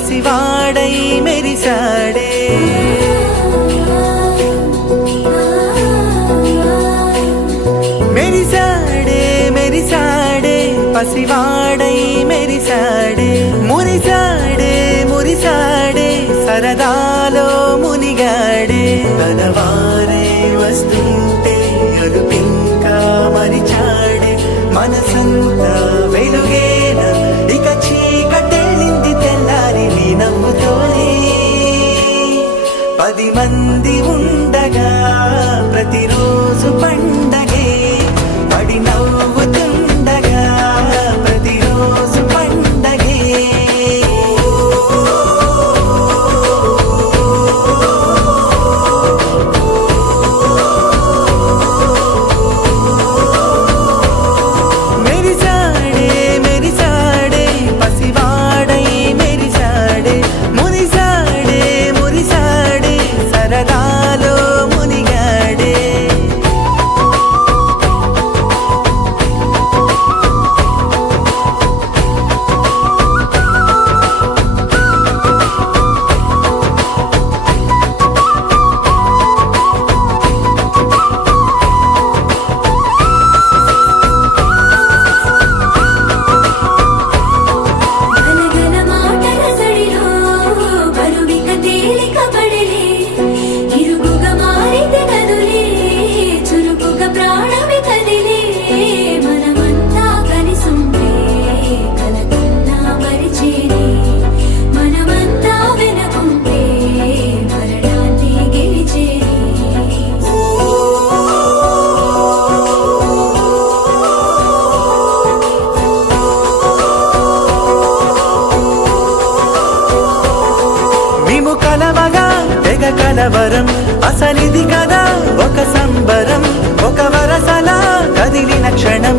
పసివాడై మెరిసాడే మెరిసాడే మెరిసాడే పసివాడై మెరిసాడే మురిసాడే మురిసాడే సరదాలో మునిగాడే తనవారే వస్తుంటే అదుపింకా మరిచాడే మనసంతా వెలుగేన ఇక చీకటెళ్ళింది తెల్లారి నీ నవ్వుతోనే 10 మంది ఉండగా ప్రతిరోజు పండగే పడి నవ్వుతుండగా ప్రతిరోజు పండగే మెరిసాడే మెరిసాడే పసివాడై మెరిసాడే మురిసాడే మురిసాడే సరదాలో మునిగాడే గలగల మాటల సడిలో బరువిక తేలిక పడలే ఇరుకుగా మారితే కదులే చురుకుగా ప్రాణమి కదిలే మనమంతా కలిసుంటే కలకన్నా మరిచేనే మనమంతా వెనకుంటే మరణాన్ని గెలిచేనే మేము కలవగా తెగ కలవరం అసలిది కదా ఒక సంబరం ఒక వరసలా కదిలిన క్షణం